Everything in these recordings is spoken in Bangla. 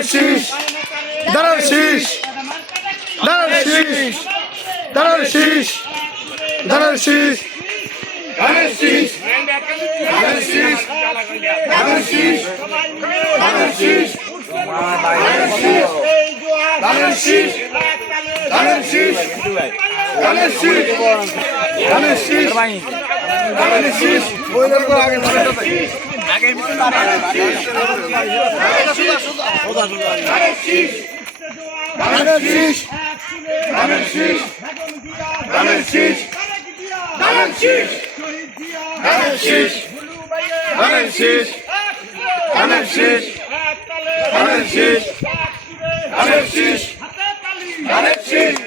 ধানের শীষ, ধানের শীষ, ধানের শীষ, ধানের শীষ, ধানের শীষ, ধানের শীষ, ধানের শীষ, ধানের শীষ, ধানের শীষ, ধানের শীষ, ধানের শীষ, ধানের শীষ, ধানের শীষ, ধানের শীষ, বইলের পর আগে আগে ধানের শীষ, ধানের শীষ, ধানের শীষ, ধানের শীষ, ধানের শীষ, ধানের শীষ, ধানের শীষ, ধানের শীষ, ধানের শীষ, ধানের শীষ, ধানের শীষ, ধানের শীষ,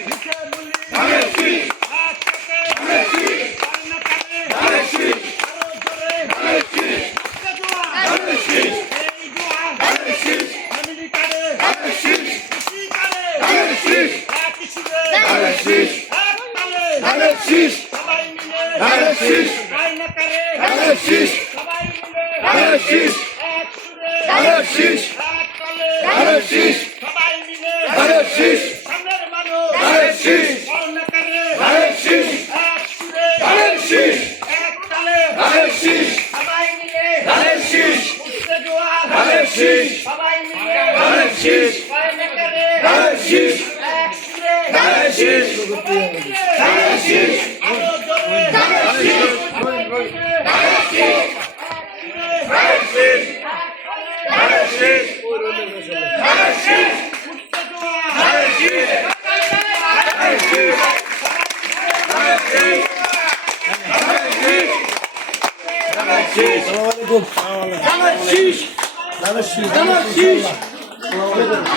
Assalamualaikum.